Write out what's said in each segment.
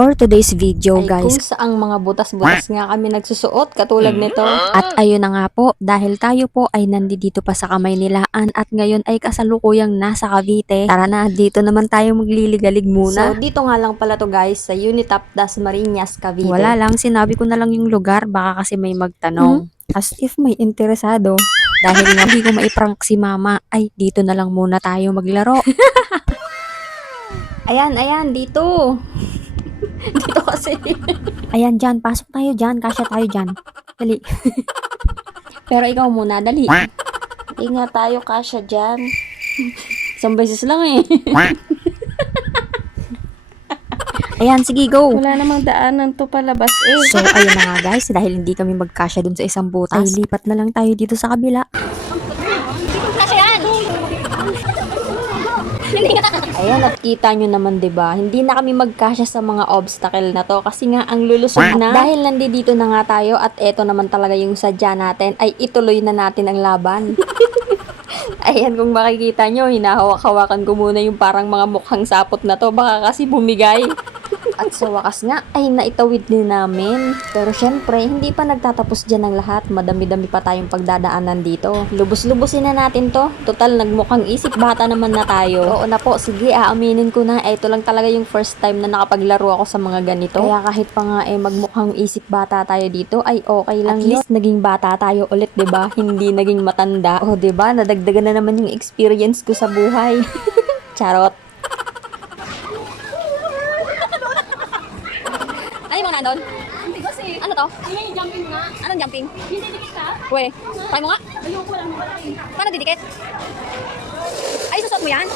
For today's video ay guys. Kung saang mga butas-butas nga kami nagsusuot katulad nito. At ayun na nga po, dahil tayo po ay nandito pa sa Kamay Nilaan at ngayon ay kasalukuyang nasa Cavite. Tara na, dito naman tayo magliligalig muna. So dito nga lang pala to guys sa Unitap Dasmariñas, Cavite. Wala lang, sinabi ko na lang yung lugar, baka kasi may magtanong. As if may interesado. Dahil nga hindi ko maiprank si mama, ay dito na lang muna tayo maglaro. Ayan, dito. Dito kasi. Ayan dyan, pasok tayo dyan, kasya tayo dyan. Dali. Pero ikaw muna, dali. Hindi nga tayo kasya dyan. Isang beses lang eh. Ayan, sige, go. Wala namang daanan to palabas eh. So, ayun na nga guys, dahil hindi kami magkasya dun sa isang butas, ay lipat na lang tayo dito sa kabila. Ayan, at kita nyo naman 'di ba? Hindi na kami magkasya sa mga obstacle na to kasi nga ang lulusog na. Dahil nandito na nga tayo at eto naman talaga yung sadya natin ay ituloy na natin ang laban. Ayan, kung makikita nyo, hinahawak-hawakan ko muna yung parang mga mukhang sapot na to. Baka kasi bumigay. At sa wakas nga, ay naitawid din namin. Pero syempre, hindi pa nagtatapos dyan ang lahat. Madami-dami pa tayong pagdadaanan dito. Lubos-lubosin na natin to. Total, nagmukhang isip bata naman na tayo. Oo na po, sige, aaminin ko na. Ito lang talaga yung first time na nakapaglaro ako sa mga ganito. Kaya kahit pa nga magmukhang isip bata tayo dito, ay okay lang. At least, naging bata tayo ulit, 'di ba? Hindi naging matanda. O, 'di ba? Nadagdagan na naman yung experience ko sa buhay. Charot. Ano yung mga nandun? Hindi kasi. Ano to? Yung jumping nga. Anong jumping? Hindi dikit ka. We, try mo nga. Ayoko lang wala eh. Paano didikit? Ay, susot mo yan?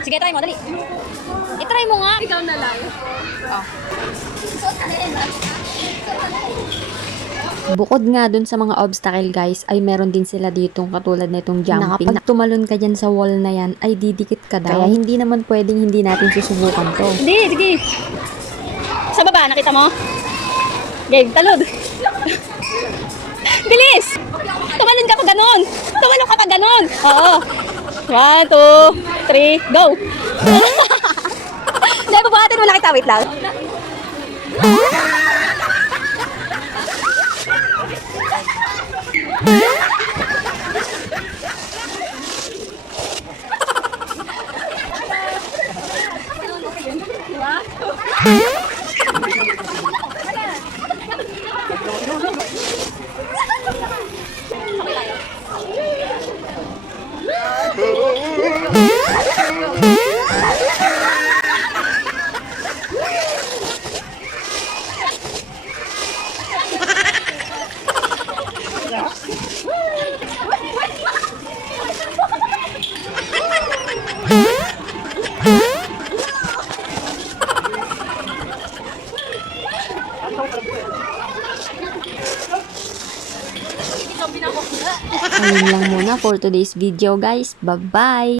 Sige, try mo, dali. I-try mo nga. Ikaw na lang. Oh. Bukod nga dun sa mga obstacle guys, ay meron din sila ditong katulad na itong jumping. Kapag tumalon ka dyan sa wall na yan, ay didikit ka daw. Kaya hindi naman pwedeng hindi natin susubukan to. Hindi, sige. Sa baba, nakita mo? Game, talod. Bilis! Tumalon ka pa ganun. Tumalon ka pa ganun. Oo. 1, 2, 3, go! Dahil babahatin mo na kita, wait lang. Ayun lang muna for today's video guys. Bye-bye!